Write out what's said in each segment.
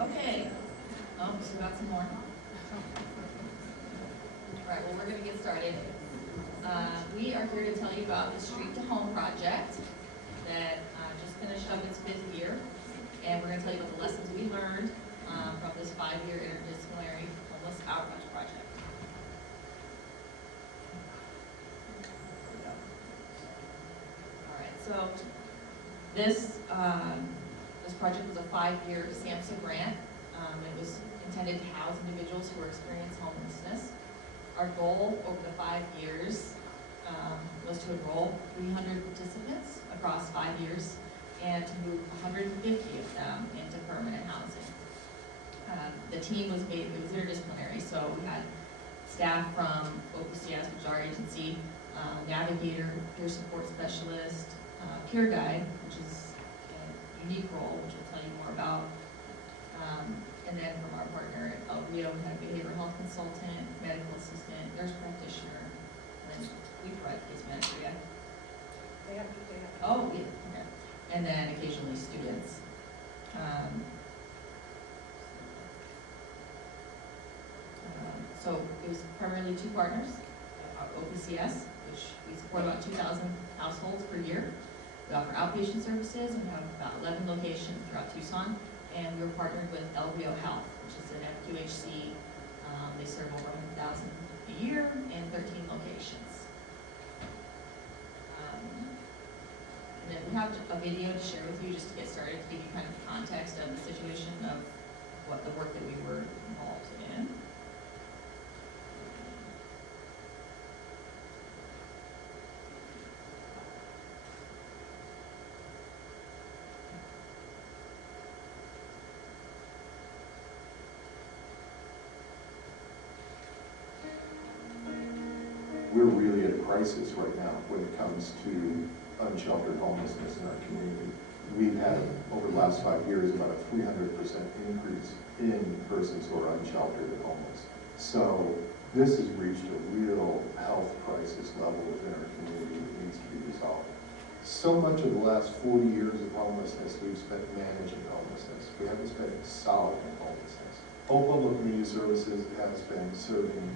Okay. Oh, so we got some more. All right, well, we're going to get started. We are here to tell you about the Street to Home project that just finished up its 5th year. And we're going to tell you about the lessons we learned from this 5-year interdisciplinary homeless outreach project. All right, so this project was a 5-year SAMHSA grant. It was intended to house individuals who are experiencing homelessness. Our goal over the 5 years was to enroll 300 participants across 5 years and to move 150 of them into permanent housing. The team was made, it was interdisciplinary, so we had staff from OPCS, which is our agency, navigator, peer support specialist, peer guide, which is a unique role, which we'll tell you more about. And then from our partner at LBO, we had a behavioral health consultant, medical assistant, nurse practitioner, and then we provide case manager, yeah? They have. Oh, yeah, okay. And then occasionally students. So it was primarily 2 partners, OPCS, which we support about 2,000 households per year. We offer outpatient services, and we have about 11 locations throughout Tucson. And we were partnered with LBO Health, which is an FQHC. They serve over 100,000 a year in 13 locations. And then we have a video to share with you just to get started, to give you kind of context of the situation of what the work that we were involved in. We're really at a crisis right now when it comes to unsheltered homelessness in our community. We've had, over the last 5 years, about a 300% increase in persons who are unsheltered and homeless. So this has reached a real health crisis level within our community that needs to be resolved. So much of the last 40 years of homelessness we've spent managing homelessness. We haven't spent solving homelessness. Whole Public Community Services has been serving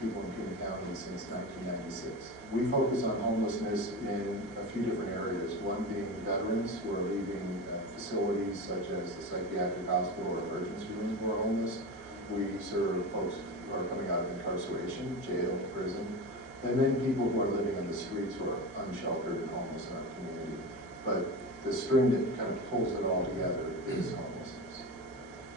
people in Pima County since 1996. We focus on homelessness in a few different areas, one being veterans who are leaving facilities such as the psychiatric hospital or emergency room who are homeless. We serve folks who are coming out of incarceration, jail, prison, and then people who are living on the streets who are unsheltered and homeless in our community. But the string that kind of pulls it all together is homelessness.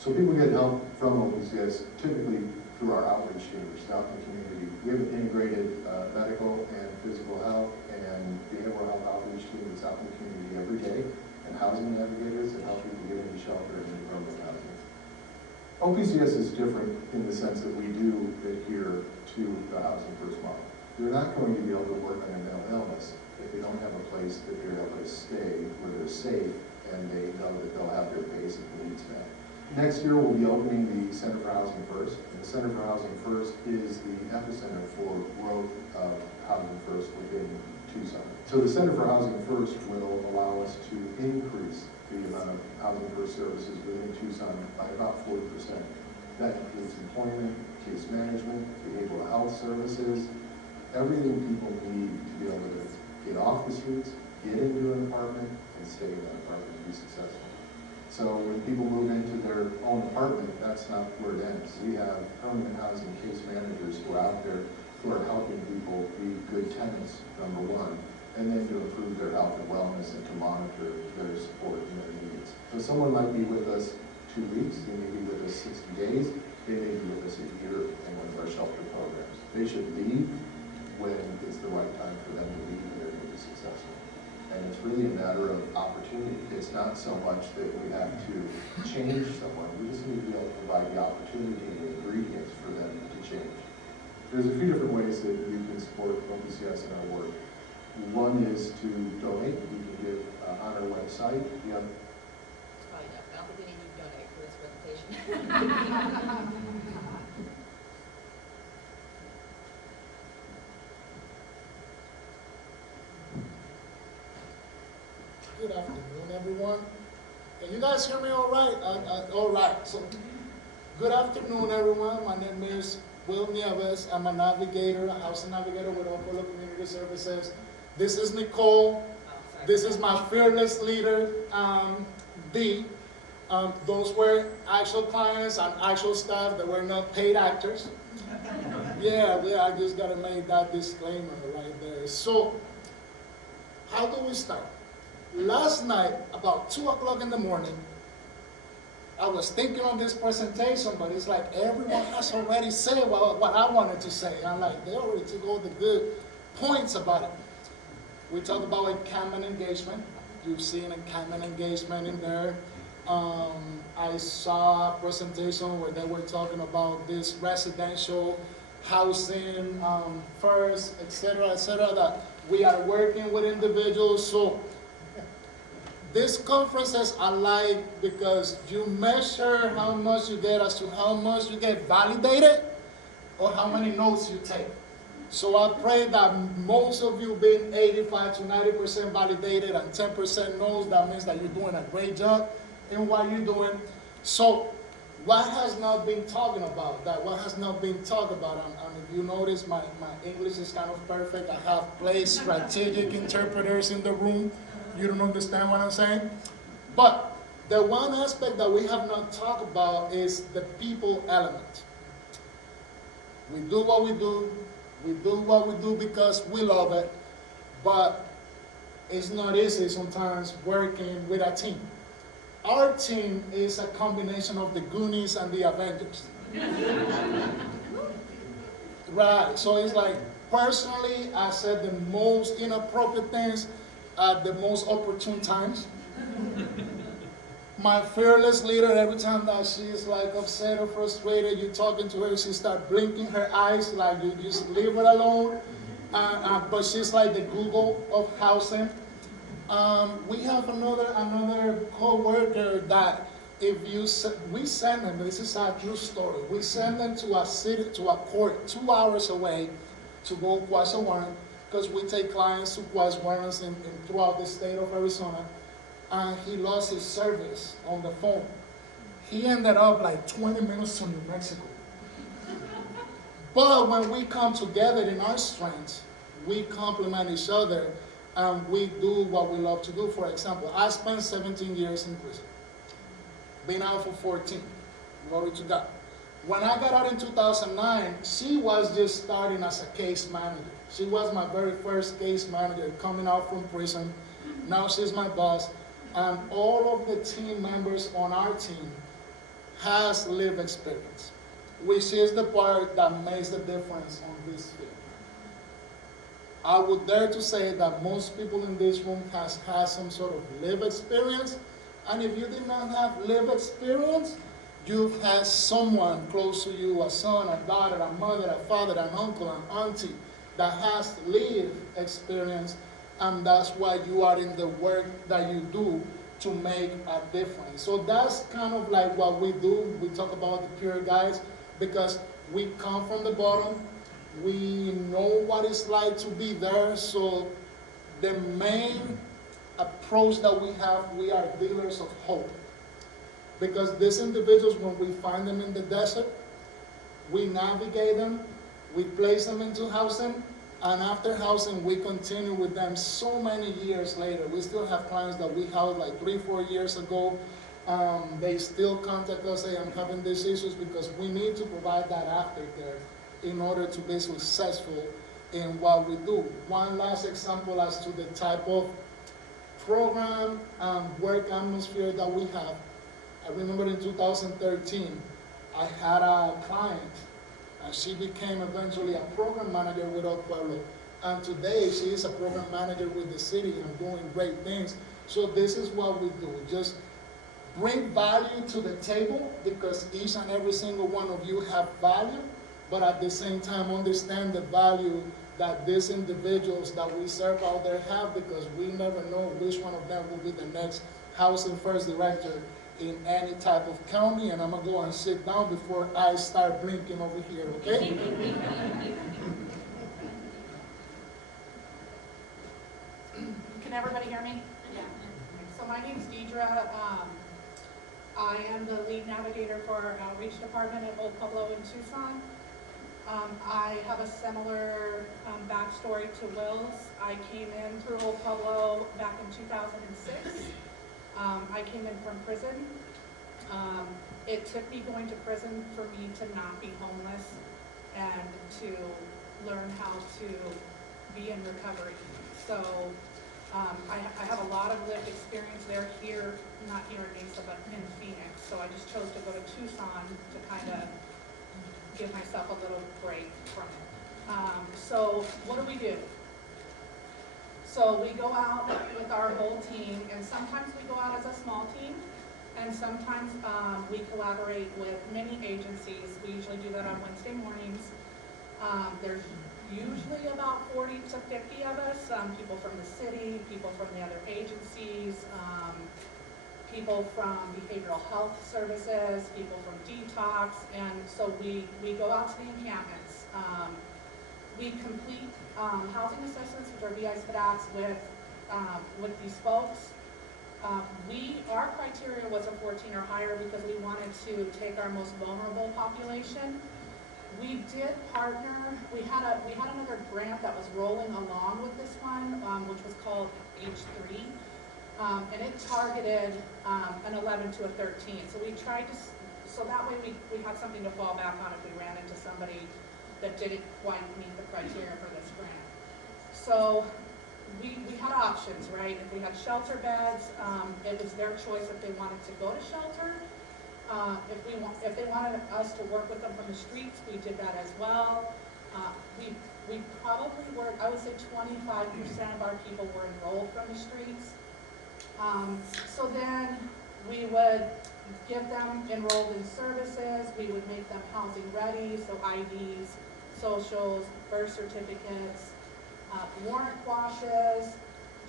So people get help from OPCS typically through our outreach team, which is out in the community. We have an integrated medical and physical health and behavioral health outreach team that's out in the community every day, and housing navigators that help people get into shelter and into permanent housing. OPCS is different in the sense that we do adhere to the Housing First model. You're not going to be able to work on a mental illness if you don't have a place that they're able to stay where they're safe and they know that they'll have their basic needs met. Next year, we'll be opening the Center for Housing First. And the Center for Housing First is the epicenter for growth of Housing First within Tucson. So the Center for Housing First will allow us to increase the amount of Housing First services within Tucson by about 40%. That includes employment, case management, behavioral health services, everything people need to be able to get off the streets, get into an apartment, and stay in that apartment and be successful. So when people move into their own apartment, that's not where it ends. We have permanent housing case managers who are out there who are helping people be good tenants, number one, and then to improve their health and wellness and to monitor their support and their needs. So someone might be with us 2 weeks, they may be with us 60 days, they may be with us a year in one of our shelter programs. They should leave when it's the right time for them to leave and they're going to be successful. And it's really a matter of opportunity. It's not so much that we have to change someone. We just need to be able to provide the opportunity and the ingredients for them to change. There's a few different ways that you can support OPCS in our work. One is to donate. You can give on our website. It's probably enough. I don't think we need you to donate for this presentation. Good afternoon, everyone. Can you guys hear me all right? All right. So, good afternoon, everyone. My name is Will Nieves. I'm a navigator, a housing navigator with Oakland Community Services. This is Nicole. This is my fearless leader, Dee. Those were actual clients and actual staff that were not paid actors. Yeah, I just gotta make that disclaimer right there. So, how do we start? Last night, about 2 o'clock in the morning, I was thinking on this presentation, but it's like everyone has already said what I wanted to say. I'm like, they already took all the good points about it. We talked about encampment engagement. You've seen encampment engagement in there. I saw a presentation where they were talking about this residential housing first, etc., that we are working with individuals. So these conferences I like because you measure how much you get as to how much you get validated or how many notes you take. So I pray that most of you being 85 to 90% validated and 10% knows. That means that you're doing a great job in what you're doing. So what has not been talking about that? What has not been talked about? And if you notice, my English is kind of perfect. I have placed strategic interpreters in the room. You don't understand what I'm saying? But the one aspect that we have not talked about is the people element. We do what we do. We do what we do because we love it. But it's not easy sometimes working with a team. Our team is a combination of the Goonies and the Avengers. Right, so it's like, personally, I said the most inappropriate things at the most opportune times. My fearless leader, every time that she's like upset or frustrated, you're talking to her, she starts blinking her eyes like you just leave her alone. But she's like the Google of housing. We have another co-worker that we send them, this is a true story, we send them to a city, to a court 2 hours away to go quash a warrant, because we take clients to quash warrants throughout the state of Arizona, and he lost his service on the phone. He ended up like 20 minutes to New Mexico. But when we come together in our strengths, we complement each other, and we do what we love to do. For example, I spent 17 years in prison. Been out for 14. Glory to God. When I got out in 2009, she was just starting as a case manager. She was my very first case manager coming out from prison. Now she's my boss. And all of the team members on our team has lived experience, which is the part that makes the difference on this field. I would dare to say that most people in this room has had some sort of lived experience, and if you did not have lived experience, you've had someone close to you, a son, a daughter, a mother, a father, an uncle, an auntie, that has lived experience, and that's why you are in the work that you do to make a difference. So that's kind of like what we do. We talk about the pure guys because we come from the bottom. We know what it's like to be there. So the main approach that we are dealers of hope. Because these individuals, when we find them in the desert, we navigate them, we place them into housing, and after housing, we continue with them so many years later. We still have clients that we housed like 3-4 years ago. They still contact us, say, I'm having these issues, because we need to provide that aftercare in order to be successful in what we do. One last example as to the type of program work atmosphere that we have. I remember in 2013, I had a client, and she became eventually a program manager with El Pueblo. And today, she is a program manager with the city and doing great things. So this is what we do. Just bring value to the table, because each and every single one of you have value, but at the same time understand the value that these individuals that we serve out there have, because we never know which one of them will be the next Housing First Director in any type of county. And I'm going to go and sit down before I start blinking over here, okay? Can everybody hear me? Yeah. So my name's Deidre. I am the lead navigator for our outreach department at Old Pueblo in Tucson. I have a similar backstory to Will's. I came in through Old Pueblo back in 2006. I came in from prison. It took me going to prison for me to not be homeless and to learn how to be in recovery. So I have a lot of lived experience there, not here in Mesa, but in Phoenix. So I just chose to go to Tucson to kind of give myself a little break from it. So what do? So we go out with our whole team, and sometimes we go out as a small team, and sometimes we collaborate with many agencies. We usually do that on Wednesday mornings. There's usually about 40 to 50 of us, people from the city, people from the other agencies, people from behavioral health services, people from detox, and so we go out to the encampments. We complete housing assessments, which are VI-SPDACs, with these folks. Our criteria was a 14 or higher because we wanted to take our most vulnerable population. We did partner, we had another grant that was rolling along with this one, which was called H3. And it targeted an 11 to a 13. So we tried to, so that way we had something to fall back on if we ran into somebody that didn't quite meet the criteria for this grant. So we had options, right? If we had shelter beds, it was their choice if they wanted to go to shelter. If they wanted us to work with them from the streets, we did that as well. We probably were, I would say 25% of our people were enrolled from the streets. So then we would give them enrolled in services, we would make them housing ready, so IDs, socials, birth certificates, warrant quashes,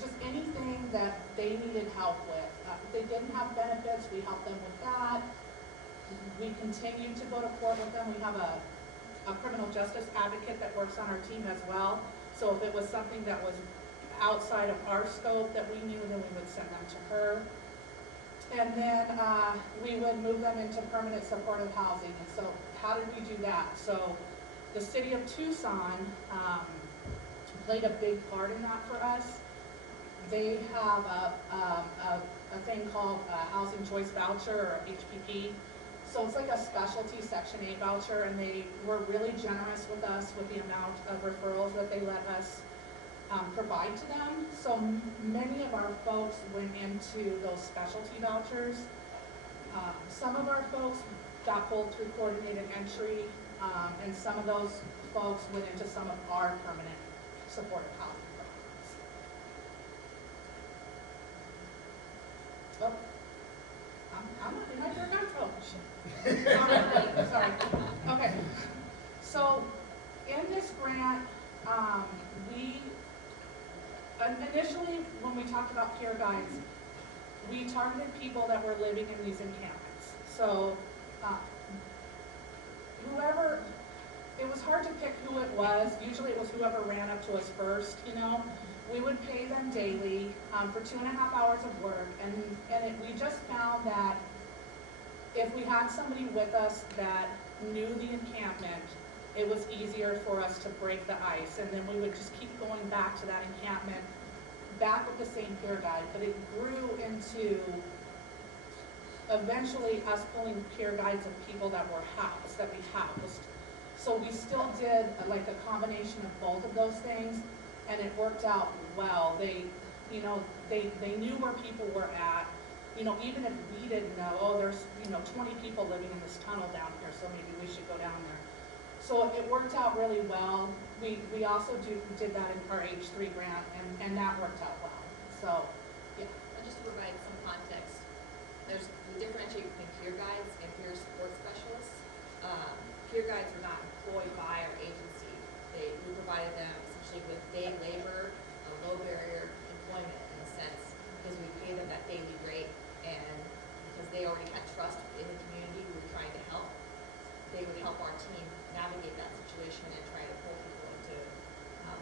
just anything that they needed help with. If they didn't have benefits, we helped them with that. We continued to go to court with them. We have a criminal justice advocate that works on our team as well. So if it was something that was outside of our scope that we knew, then we would send them to her. And then we would move them into permanent supportive housing. And so how did we do that? So the city of Tucson played a big part in that for us. They have a thing called a Housing Choice Voucher, or HPP. So it's like a specialty Section 8 voucher, and they were really generous with us with the amount of referrals that they let us provide to them. So many of our folks went into those specialty vouchers. Some of our folks got pulled through coordinated entry, and some of those folks went into some of our permanent supportive housing programs. Oh, I forgot. Oh, shit. Sorry. Okay. So in this grant, we initially, when we talked about peer guides, we targeted people that were living in these encampments. So whoever, it was hard to pick who it was. Usually it was whoever ran up to us first, you know. We would pay them daily for 2.5 hours of work, and we just found that if we had somebody with us that knew the encampment, it was easier for us to break the ice, and then we would just keep going back to that encampment, back with the same peer guide. But it grew into eventually us pulling peer guides of people that were housed, that we housed. So we still did like a combination of both of those things, and it worked out well. They knew where people were at. You know, even if we didn't know, oh, there's 20 people living in this tunnel down here, so maybe we should go down there. So it worked out really well. We also did that in our H3 grant, and that worked out well. So, yeah. And just to provide some context, we differentiate between peer guides and peer support specialists. Peer guides are not employed by our agency. We provided them essentially with day labor, low barrier employment in a sense, because we pay them that daily rate, and because they already had trust in the community we were trying to help, they would help our team navigate that situation and try to pull people into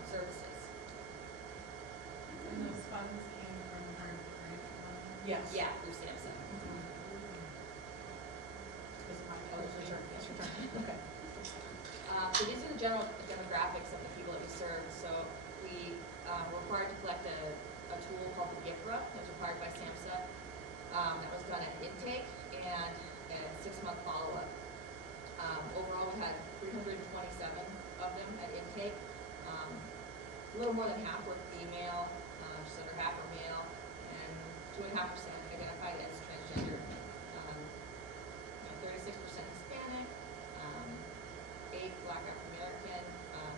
services. And those funds came from our grant? Yes. Yeah, through SAMHSA. general demographics of the people that we serve. So we were required to collect a tool called the GIPRA, that was required by SAMHSA. That was done at intake and a 6-month follow-up. Overall, we had 327 of them at intake. A little more than half were female, just under half were male, and 2.5% identified as transgender. 36% Hispanic, 8 Black African American,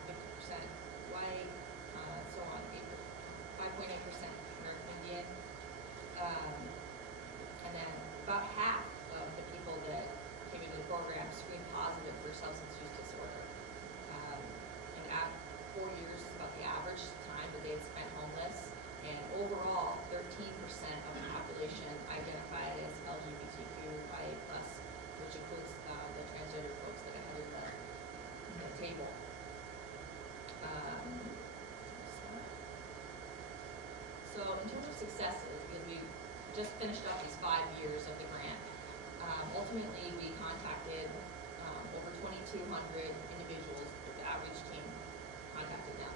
50% white, so on. 5.8% American Indian, and then about half of the people that came into the program screened positive for substance use disorder. And at 4 years is about the average time that they had spent homeless, and overall, 13% of the population identified as LGBTQIA+, which includes the transgender folks that I had in the table. So in terms of successes, because we just finished up these 5 years of the grant, ultimately we contacted over 2,200 individuals. The outreach team contacted them.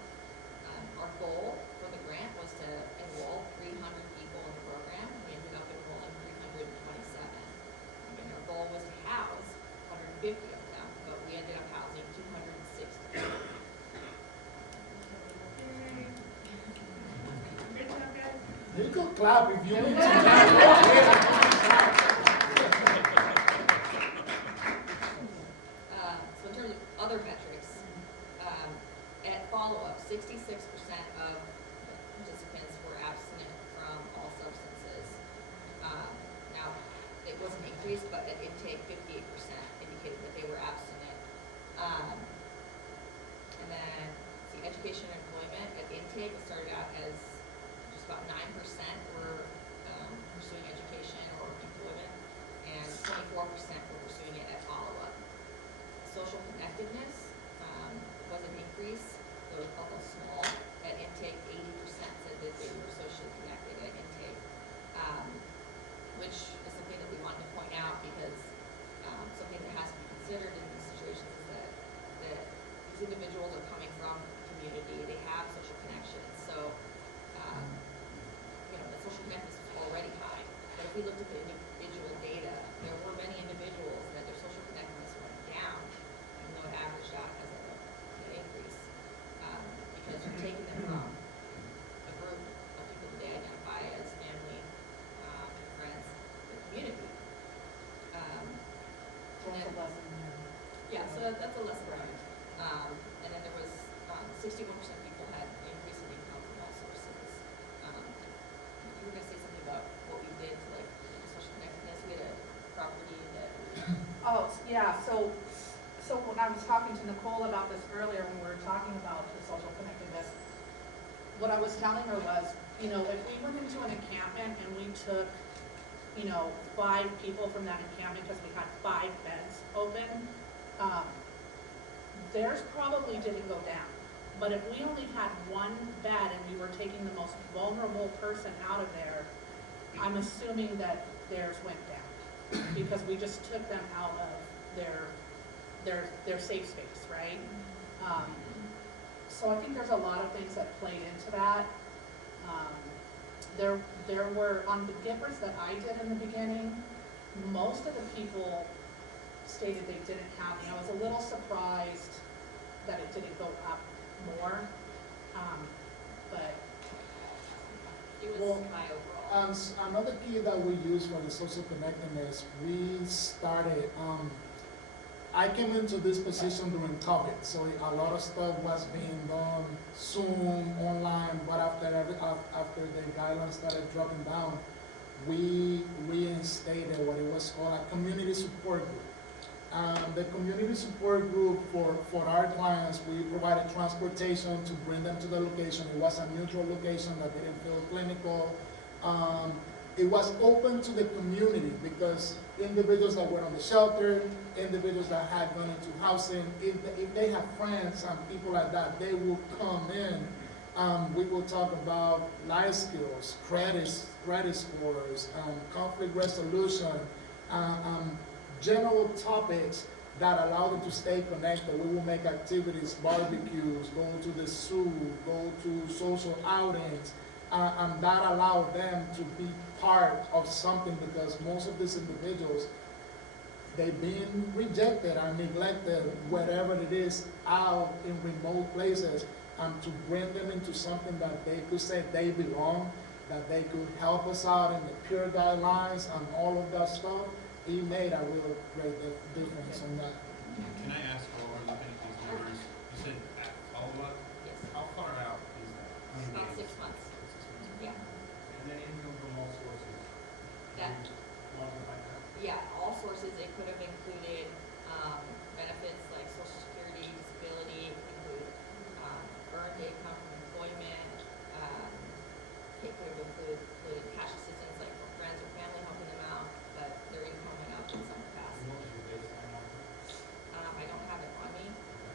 Our goal for the grant was to enroll 300 people in the program. We ended up enrolling 327. Again, our goal was to house 150 of them, but we ended up housing 260. Good job, guys. You could clap if you need to clap. So in terms of other metrics, at follow-up, 66% of the participants were abstinent from all substances. Now, it wasn't increased, but at intake, 58% indicated that they were abstinent. And then, see, education and employment at intake, it started out as just about 9% were pursuing education or employment, and 24% were pursuing it at follow-up. Social connectedness was an increase, though although small. At intake, 80% said that they were socially connected at intake, which is something that we wanted to point out because something that has to be considered in these situations is that these individuals are coming from the community, they have social connections, so the social connectedness is already high. But if we looked at the individual data, there were many individuals that their social connectedness went down, even though it averaged out as an increase, because you're taking them from a group of people that they identify as family, friends, their community. And then, yeah, so that's a lesson learned. And then there was 61% people had increase in income from all sources. You were gonna say something about what we did to social connectedness. We had a property that. Oh, yeah, so when I was talking to Nicole about this earlier, when we were talking about the social connectedness, what I was telling her was, if we went into an encampment and we took, 5 people from that encampment because we had 5 beds open, theirs probably didn't go down. But if we only had 1 bed and we were taking the most vulnerable person out of there, I'm assuming that theirs went down because we just took them out of their safe space, right? So I think there's a lot of things that played into that. There were, on the GIPRs that I did in the beginning, most of the people stated they didn't have, and I was a little surprised that it didn't go up more, but It was Well, high overall. Another key that we use for the social connectedness, we started, I came into this position during COVID, so a lot of stuff was being done Zoom, online, but after the guidelines started dropping down, we reinstated what it was called a community support group. The community support group for our clients, we provided transportation to bring them to the location. It was a neutral location that didn't feel clinical. It was open to the community because individuals that were on the shelter, individuals that had gone into housing, if they have friends and people like that, they will come in. We will talk about life skills, credit scores, conflict resolution, general topics that allow them to stay connected. We will make activities, barbecues, go to the zoo, go to social outings, and that allow them to be part of something, because most of these individuals, they've been rejected and neglected wherever it is out in remote places, and to bring them into something that they could say they belong, that they could help us out in the pure guidelines and all of that stuff. He made a real great difference on that. Can I ask, while we're looking at these numbers, you said at follow-up, Yes, how far out is that? How many about days? 6 months. 6 months? Yeah, And then income from all sources. that, Quantify that. yeah, all sources. It could have included benefits like social security, disability, it included earned income from employment. It could have included cash assistance, like from friends or family helping them out, but their income went up in some And capacity. what was your baseline number? I don't have it on me,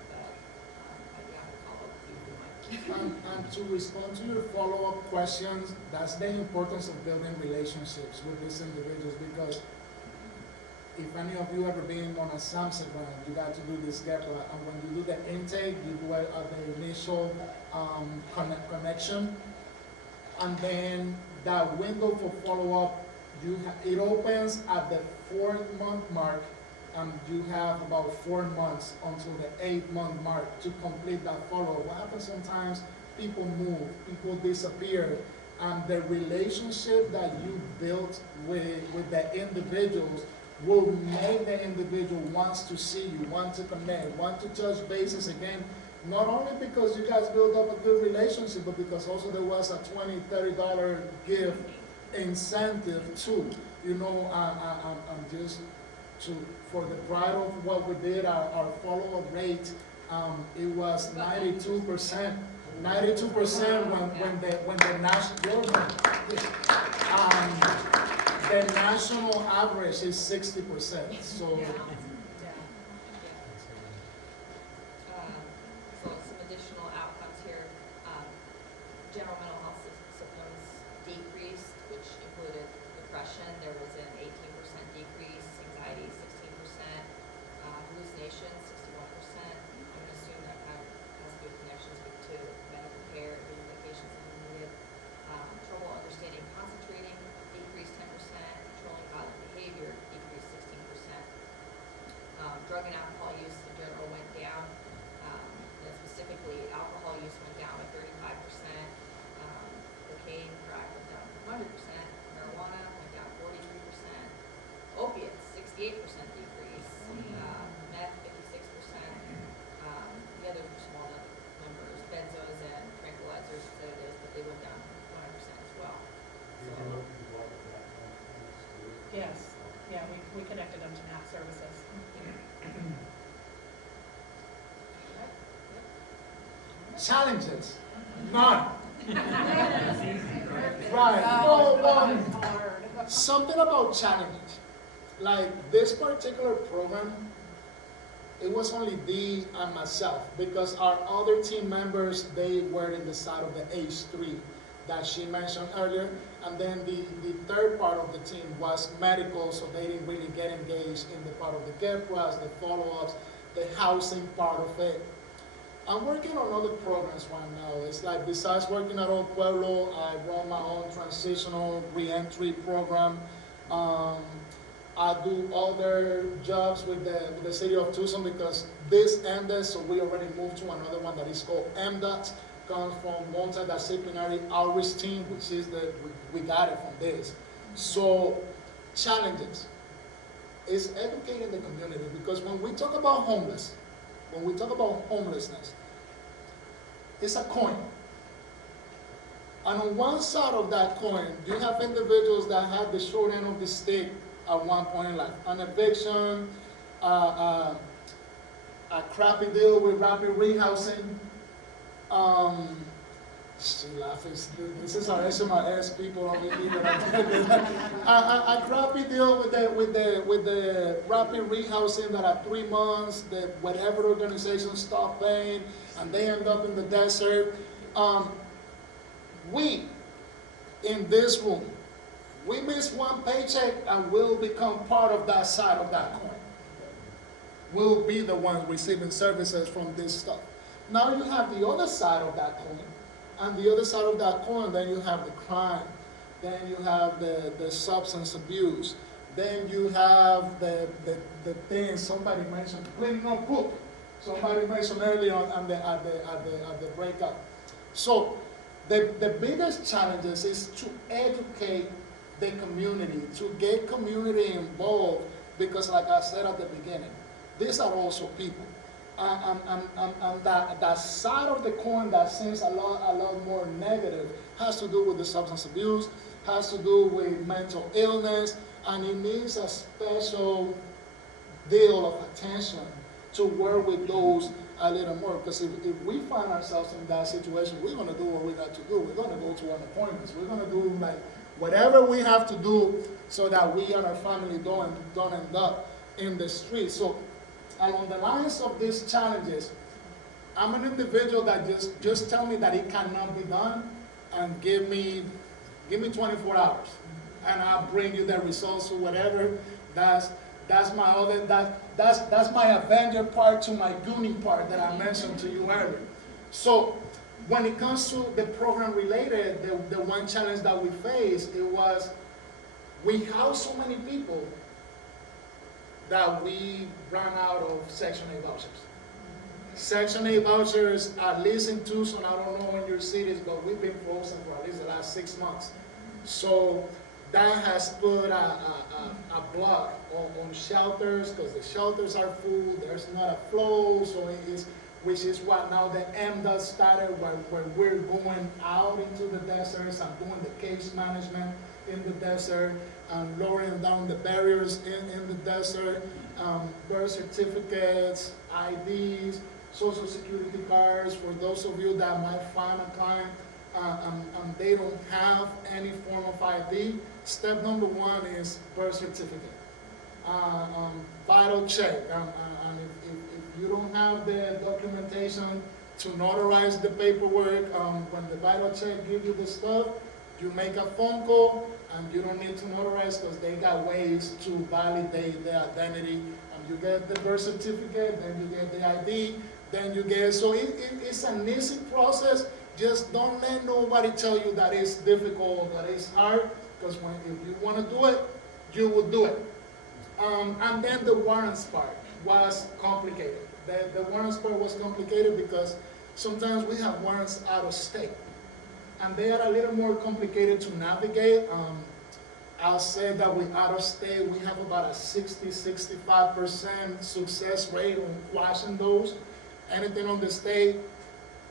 but I'd be happy to follow up with you if you like. And to respond to your follow-up questions, that's the importance of building relationships with these individuals, because if any of you ever been on a SAMHSA grant, you got to do this GEPA, and when you do the intake, you do it at the initial connection, and then that window for follow-up, it opens at the 4-month mark, and you have about 4 months until the 8-month mark to complete that follow-up. What happens sometimes, people move, people disappear, and the relationship that you built with the individuals will make the individual wants to see you, want to connect, want to touch bases again, not only because you guys build up a good relationship, but because also there was a $20, $30 gift incentive too. You know, I'm just for the pride of what we did, our follow-up rate, it was 92%. 92% when the national the national average is 60%. So Yeah. So some additional outcomes here. General mental health symptoms decreased, which included depression. There was an 18% decrease, anxiety 16%, hallucinations 61%. I'm going to assume that kind of has good connections to medical care, getting medications that are needed. Trouble understanding, concentrating decreased 10%. Controlling violent behavior decreased 16%. Drug and alcohol use in general went down. And specifically, alcohol use went down by 35%. Cocaine, crack went down 100%. Marijuana went down 43%. Opiates, 68% decrease. Meth, 56%. The others were small numbers. Benzos and tranquilizers, sedatives, but they went down 100% as well. Did you look at what that was? Yes, yeah, we connected them to NAP services. challenges, none. Right. Oh, No, hard. something about challenges. Like this particular program, it was only Dee and myself, because our other team members, they were in the side of the H3 that she mentioned earlier. And then the third part of the team was medical, so they didn't really get engaged in the part of the GEPRAs, the follow-ups, the housing part of it. I'm working on other programs right now. It's like, besides working at Old Pueblo, I run my own transitional reentry program. I do other jobs with the city of Tucson, because this ended, so we already moved to another one that is called MDOT, comes from Multidisciplinary Outreach Team, which is we got it from this. So, challenges is educating the community, because when we talk about homelessness, it's a coin. And on one side of that coin, you have individuals that have the short end of the stick at one point in life. An eviction, a crappy deal with rapid rehousing. She laughs. This is our SMRS people. A crappy deal with the rapid rehousing that at 3 months, that whatever organization stop paying, and they end up in the desert. We, in this room, we miss one paycheck and we'll become part of that side of that coin. will be the ones receiving services from this stuff. Now you have the other side of that coin. And the other side of that coin, then you have the crime. Then you have the substance abuse. Then you have the things somebody mentioned, cleaning up poop. Somebody mentioned earlier on at the breakout. So the biggest challenges is to educate the community, to get community involved, because like I said at the beginning, these are also people. And that side of the coin that seems a lot more negative has to do with the substance abuse, has to do with mental illness, and it needs a special deal of attention to work with those a little more. Because if we find ourselves in that situation, we're going to do what we got to do. We're going to go to an appointments. We're going to do like whatever we have to do so that we and our family don't end up in the street. So along the lines of these challenges, I'm an individual that just tell me that it cannot be done and give me 24 hours. And I'll bring you the results or whatever. That's my Avenger part to my Goonie part that I mentioned to you earlier. So when it comes to the program related, the one challenge that we faced, it was we house so many people that we ran out of Section 8 vouchers. Section 8 vouchers, at least in Tucson, I don't know in your cities, but we've been frozen for at least the last 6 months. So that has put a block on shelters, because the shelters are full, there's not a flow, so it is, which is what now the MDOT started, where we're going out into the deserts and doing the case management in the desert, lowering down the barriers in the desert, birth certificates, IDs, social security cards, for those of you that might find a client they don't have any form of ID. Step number one is birth certificate. Vital check. And if you don't have the documentation to notarize the paperwork, when the vital check gives you the stuff, you make a phone call and you don't need to notarize because they got ways to validate the identity. And you get the birth certificate, then you get the ID, then you get, so it's an easy process. Just don't let nobody tell you that it's difficult, that it's hard, because if you want to do it, you will do it. And then the warrants part was complicated. The warrants part was complicated because sometimes we have warrants out of state, and they are a little more complicated to navigate. I'll say that with out of state, we have about a 60-65% success rate on quashing those. Anything on the state,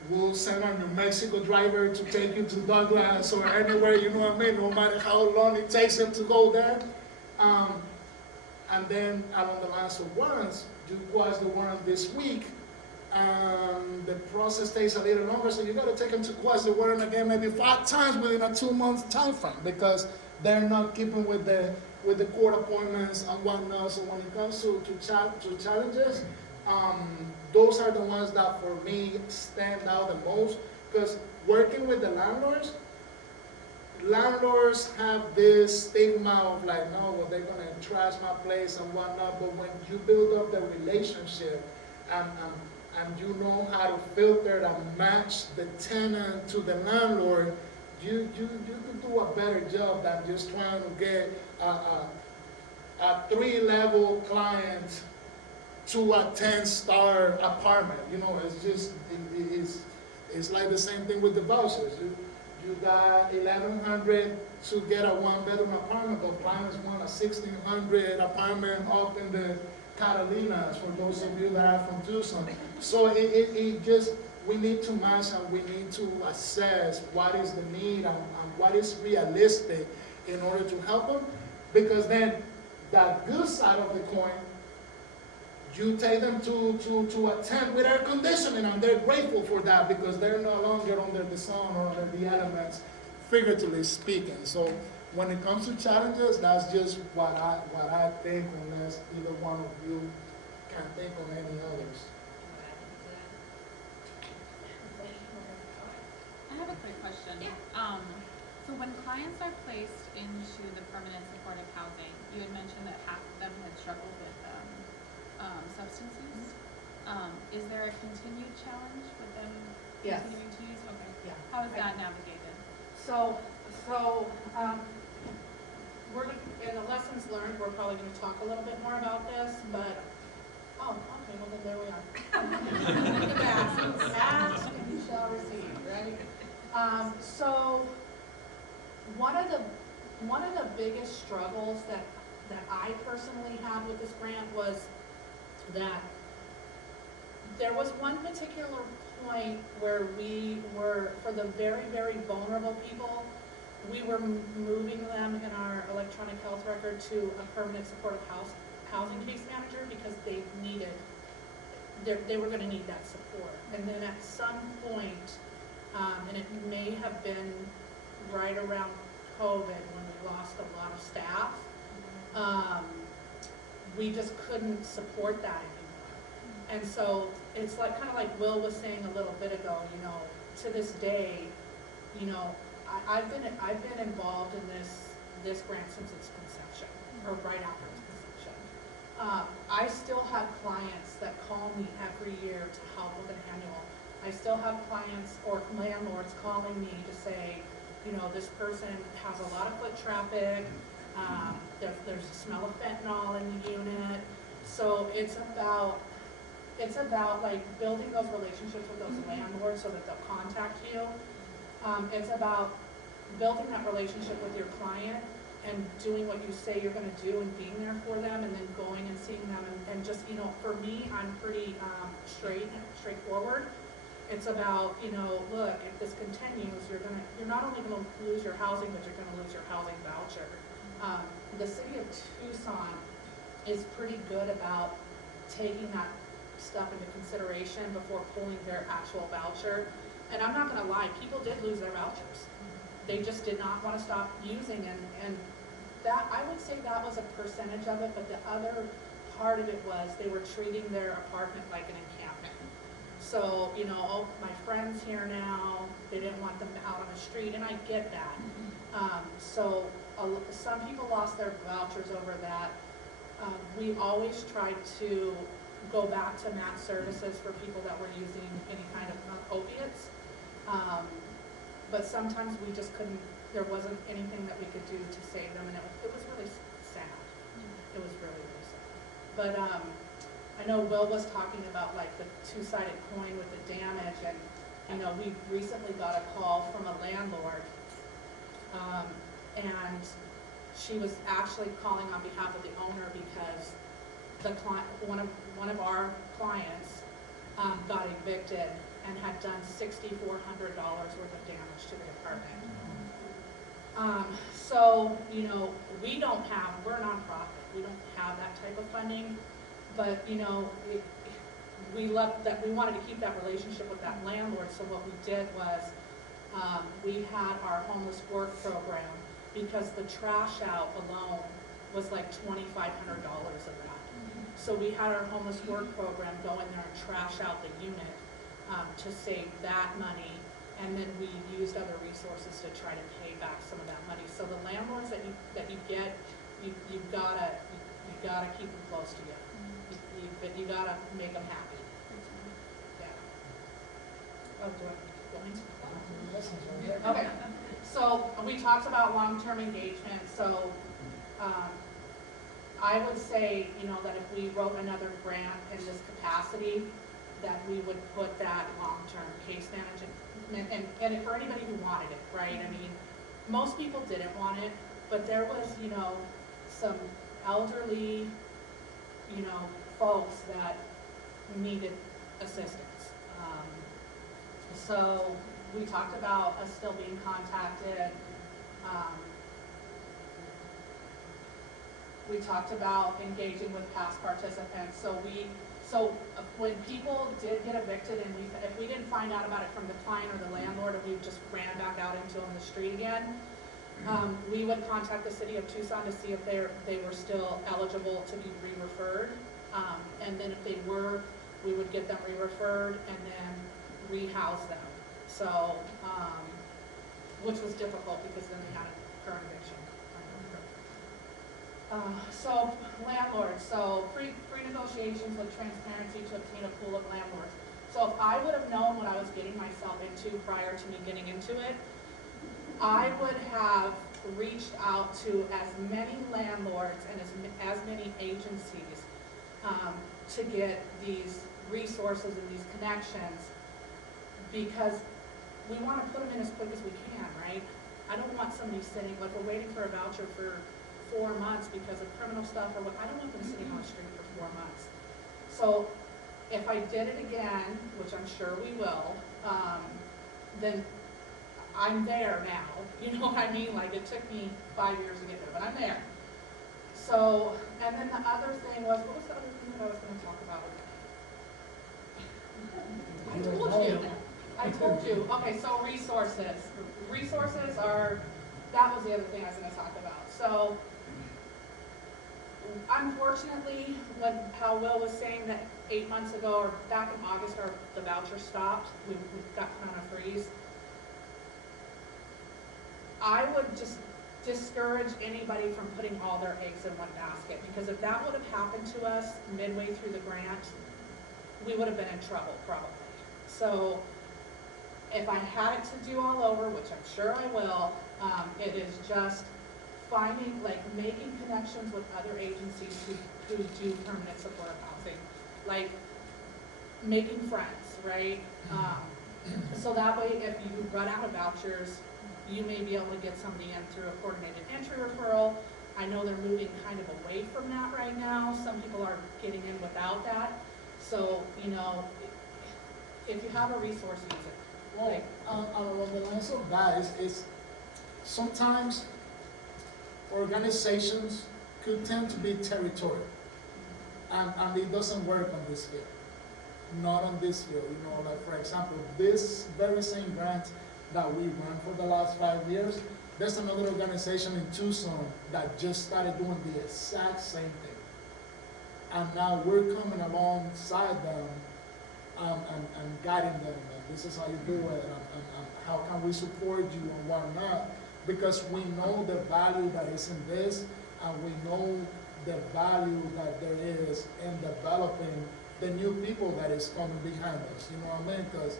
we'll send our New Mexico driver to take you to Douglas or anywhere, you know what I mean, no matter how long it takes him to go there. And then along the lines of warrants, you quash the warrant this week, the process takes a little longer, so you gotta take them to quash the warrant again maybe 5 times within a 2-month time frame, because they're not keeping with the court appointments and whatnot. So when it comes to challenges, those are the ones that for me stand out the most, because working with the landlords have this stigma of like, no, well, they're gonna trash my place and whatnot, but when you build up the relationship and you know how to filter and match the tenant to the landlord, you could do a better job than just trying to get a 3-level client to a 10-star apartment. You know, it's just, it's like the same thing with the vouchers. You got $1,100 to get a 1-bedroom apartment, but clients want a $1,600 apartment up in the Carolinas, for those of you that are from Tucson. So it just, we need to match and we need to assess what is the need and what is realistic in order to help them, because then that good side of the coin, you take them to a tent with air conditioning, and they're grateful for that because they're no longer under the sun or under the elements, figuratively speaking. So when it comes to challenges, that's just what I think, unless either one of you can think of any others. I have a quick question. Yeah. So when clients are placed into the permanent supportive housing, you had mentioned that half of them had struggled with substance licenses. Is there a continued challenge with them Yes. continuing to use? Okay. Yeah. How is that navigated? So, we're gonna, in the lessons learned, we're probably gonna talk a little bit more about this, but, oh, okay, well then there we are. Ask and you shall receive, right? So, one of the biggest struggles that I personally had with this grant was that there was one particular point where we were, for the very, very vulnerable people, we were moving them in our electronic health record to a permanent supportive housing case manager because they were gonna need that support. And then at some point, and it may have been right around COVID when we lost a lot of staff, we just couldn't support that anymore. And so it's like, kind of like Will was saying a little bit ago, you know, to this day, you know, I've been involved in this grant since its conception, or right after its conception. I still have clients that call me every year to help with an annual. I still have clients or landlords calling me to say, you know, this person has a lot of foot traffic, there's a smell of fentanyl in the unit. So it's about like building those relationships with those landlords so that they'll contact you. It's about building that relationship with your client and doing what you say you're gonna do and being there for them, and then going and seeing them, and just, you know, for me, I'm pretty straightforward. It's about, you know, look, if this continues, you're not only gonna lose your housing, but you're gonna lose your housing voucher. The city of Tucson is pretty good about taking that stuff into consideration before pulling their actual voucher. And I'm not gonna lie, people did lose their vouchers. They just did not wanna stop using, and that, I would say that was a percentage of it, but the other part of it was they were treating their apartment like an encampment. So, you know, oh, my friend's here now, they didn't want them out on the street, and I get that. So some people lost their vouchers over that. We always tried to go back to MAT services for people that were using any kind of opiates. But sometimes we just couldn't, there wasn't anything that we could do to save them, and it was really sad. It was really, really sad. But I know Will was talking about like the two-sided coin with the damage, and you know, we recently got a call from a landlord, and she was actually calling on behalf of the owner because the client, one of our clients, got evicted and had done $6,400 worth of damage to the apartment. So, you know, we're a nonprofit, we don't have that type of funding, but, you know, we wanted to keep that relationship with that landlord, so what we did was, we had our homeless work program, because the trash out alone was like $2,500 of that. So we had our homeless work program go in there and trash out the unit, to save that money, and then we used other resources to try to pay back some of that money. So the landlords that you get, you gotta keep them close to you. You gotta make them happy. Yeah. Oh, do I keep going? Okay. So we talked about long-term engagement. So I would say, you know, that if we wrote another grant in this capacity, that we would put that long-term case management, and for anybody who wanted it, right? I mean, most people didn't want it, but there was, you know, some elderly, you know, folks that needed assistance. So we talked about us still being contacted. We talked about engaging with past participants. So when people did get evicted, and if we didn't find out about it from the client or the landlord, and we just ran back out into on the street again, we would contact the city of Tucson to see if they were still eligible to be re-referred. And then if they were, we would get them re-referred and then rehouse them. So, which was difficult because then they had a current eviction. So landlords, so pre-negotiations with transparency to obtain a pool of landlords. So if I would have known what I was getting myself into prior to me getting into it, I would have reached out to as many landlords and as many agencies to get these resources and these connections, because we want to put them in as quick as we can, right? I don't want somebody sitting, like we're waiting for a voucher for 4 months because of criminal stuff or what, I don't want them sitting on the street for 4 months. So if I did it again, which I'm sure we will, then I'm there now, you know what I mean? Like, it took me 5 years to get there, but I'm there. So, and then the other thing was, what was the other thing that I was gonna talk about? I told you, okay, so resources. Resources are, that was the other thing I was gonna talk about. So, unfortunately, how Will was saying that 8 months ago, or back in August, the voucher stopped, we got put on a freeze. I would just discourage anybody from putting all their eggs in one basket, because if that would have happened to us midway through the grant, we would have been in trouble probably. So if I had it to do all over, which I'm sure I will, it is just finding, like, making connections with other agencies who do permanent supportive housing, like making friends, right? So that way, if you run out of vouchers, you may be able to get somebody in through a coordinated entry referral. I know they're moving kind of away from that right now. Some people are getting in without that. So, you know, if you have a resource, use it. Well, along the lines of that is sometimes organizations could tend to be territorial, and it doesn't work on this field. Not on this field, you know, like for example, this very same grant that we ran for the last 5 years, there's another organization in Tucson that just started doing the exact same thing. And now we're coming alongside them and guiding them, and this is how you do it, and how can we support you and whatnot, because we know the value that is in this, and we know the value that there is in developing the new people that is coming behind us, you know what I mean? Because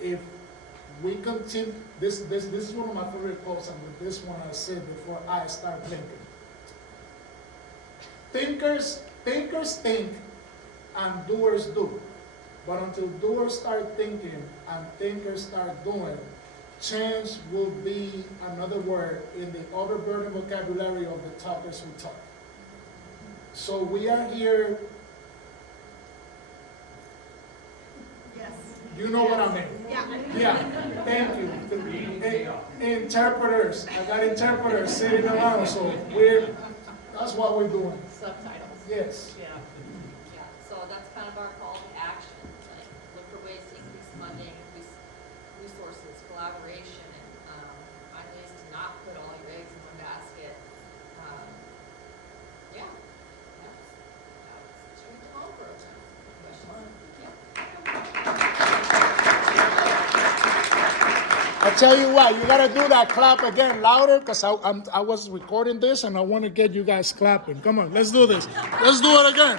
if we continue, this is one of my favorite quotes, and with this one I said before I start thinking. Thinkers think, and doers do. But until doers start thinking and thinkers start doing, change will be another word in the overburdened vocabulary of the talkers who talk. So we are here. Yes. You know what I mean? Yeah. Yeah, thank you. Interpreters, I got interpreters sitting around, so that's what we're doing. Subtitles. Yes. Yeah. Yeah, so that's kind of our call to action, like, look for ways to increase funding, increase resources, collaboration, and, find ways to not put all your eggs in one basket. Yeah, that's straight to home approach. Questions? Yeah. I tell you what, you gotta do that clap again louder, because I was recording this and I want to get you guys clapping. Come on, let's do this. Let's do it again.